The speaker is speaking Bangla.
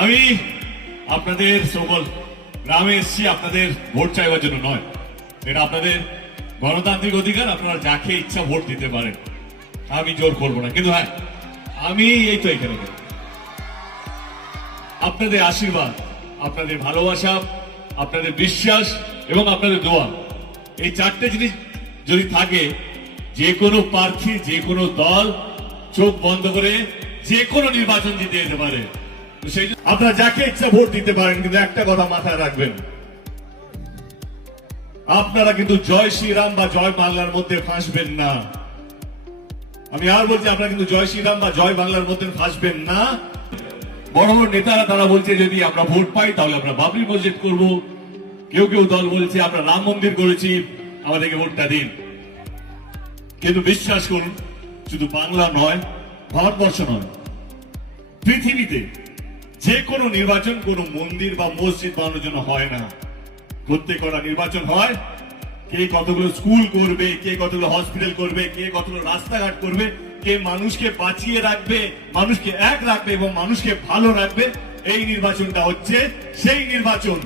আমি আপনাদের সকল গ্রামে এসেছি আপনাদের ভোট চাইবার জন্য নয়। এটা আপনাদের গণতান্ত্রিক অধিকার, আপনারা যাকে ইচ্ছা ভোট দিতে পারেন, আমি জোর করবো না। কিন্তু হ্যাঁ, আমি এই তো এখানে আপনাদের আশীর্বাদ, আপনাদের ভালোবাসা, আপনাদের বিশ্বাস এবং আপনাদের দোয়া, এই চারটে জিনিস যদি থাকে, যে কোনো প্রার্থী, যে কোনো দল চোখ বন্ধ করে যে কোনো নির্বাচন জিতে যেতে পারে। সেই আপনারা যাকে ইচ্ছা ভোট দিতে পারেন, কিন্তু একটা কথা মাথায় রাখবেন, আপনারা কিন্তু জয় শ্রীরাম বা জয় বাংলার মধ্যে ফাঁসবেন না। আমি আর বলছি, আপনারা কিন্তু জয় শ্রীরাম বা জয় বাংলার মধ্যে ফাঁসবেন না। বড় বড় নেতারা তারা বলছে যদি আমরা ভোট পাই তাহলে আমরা বাবরি মসজিদ করব, কেউ কেউ দল বলছে আমরা রাম মন্দির করেছি, আমাদেরকে ভোটটা দিন। কিন্তু বিশ্বাস করুন, শুধু বাংলা নয়, ভারতবর্ষ নয়, পৃথিবীতে যে কোনো নির্বাচন কোনো মন্দির বা মসজিদ বানানোর জন্য হয় না। প্রত্যেকটা নির্বাচন হয় কে কতগুলো স্কুল করবে, কে কতগুলো হসপিটাল করবে, কে কতগুলো রাস্তাঘাট করবে, কে মানুষকে বাঁচিয়ে রাখবে, মানুষকে এক রাখবে এবং মানুষকে ভালো রাখবে। এই নির্বাচনটা হচ্ছে সেই নির্বাচন।